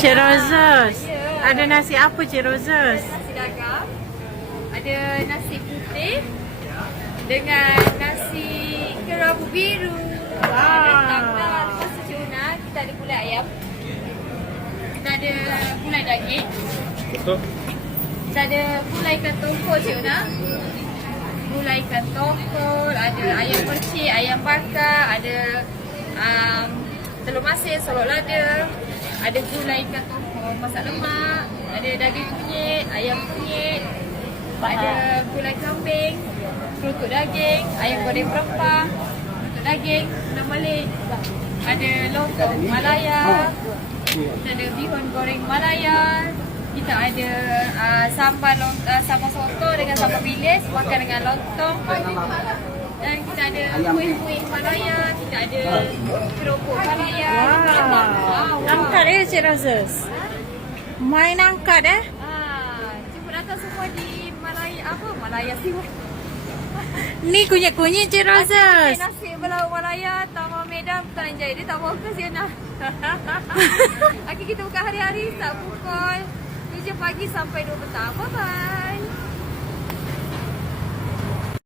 Cik Roses. Ya. Ada nasi apa Cik Roses? Nasi dagang. Ada nasi putih. Dengan nasi kerabu biru. Ada Wow. tambah nasi cuna. Kita ada gulai ayam. Kita ada gulai daging. Betul? Kita ada gulai ikan tongkol Cik Una. Gulai ikan tongkol, ada ayam percik, ayam bakar, ada um, telur masin, solok lada, ada gulai ikan tongkol masak lemak, ada daging kunyit, ayam kunyit, ada gulai kambing, kerutuk daging, ayam goreng perempah, kerutuk daging, enam balik, ada lontong Malaya, kita ada bihun goreng Malaya. Kita ada uh, sambal long, uh, sambal soto dengan sambal bilis makan dengan lontong. Dan kita ada kuih-kuih Malaya, kita ada keropok Malaya. Wow. Cik Roses. Main angkat eh. Ah, cuba datang semua di Malaya apa? Malaya Siwa. Ni kunyit-kunyit Cik Roses. Nasi belau Malaya, Taman Medan, Petanan Jaya. Dia tak bawa ke Sienna. Okey, kita buka hari-hari start pukul 7 pagi sampai 2 petang. Bye-bye.